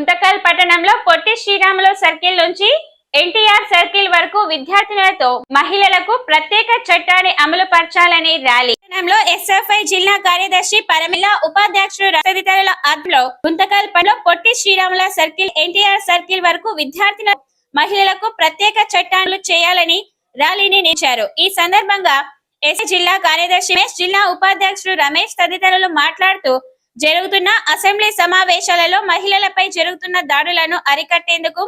గుంతకల్ పట్టణంలో పొట్టి శ్రీరాములు సర్కిల్ నుంచి ఎన్టీఆర్ సర్కిల్ వరకు విద్యార్థులతో మహిళలకు ప్రత్యేక చట్టాన్ని అమలు పరచాలని ర్యాలీ. పట్టణంలో ఎస్ఎఫ్ఐ జిల్లా కార్యదర్శి పరమిల, ఉపాధ్యక్షుడు తదితరుల ఆధ్వర్యంలో గుంతకల్ పట్టణంలో పొట్టి శ్రీరాములు సర్కిల్ ఎన్టీఆర్ సర్కిల్ వరకు విద్యార్థుల మహిళలకు ప్రత్యేక చట్టాలు చేయాలని ర్యాలీని నిర్వహించారు. ఈ సందర్భంగా ఎస్ఎఫ్ఐ జిల్లా కార్యదర్శి జిల్లా ఉపాధ్యక్షుడు రమేష్ తదితరులు మాట్లాడుతూ జరుగుతున్న అసెంబ్లీ సమావేశాలలో మహిళలపై జరుగుతున్న దాడులను అరికట్టేందుకు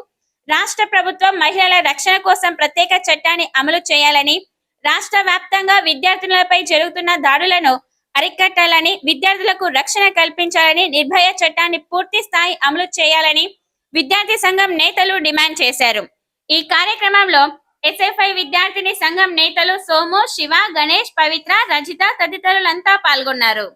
రాష్ట్ర ప్రభుత్వం మహిళల రక్షణ కోసం ప్రత్యేక చట్టాన్ని అమలు చేయాలని, రాష్ట్ర వ్యాప్తంగా విద్యార్థులపై జరుగుతున్న దాడులను అరికట్టాలని, విద్యార్థులకు రక్షణ కల్పించాలని, నిర్భయ చట్టాన్ని పూర్తి స్థాయి అమలు చేయాలని విద్యార్థి సంఘం నేతలు డిమాండ్ చేశారు. ఈ కార్యక్రమంలో ఎస్ఎఫ్ఐ విద్యార్థిని సంఘం నేతలు సోము, శివ, గణేష్, పవిత్ర, రజిత తదితరులంతా పాల్గొన్నారు.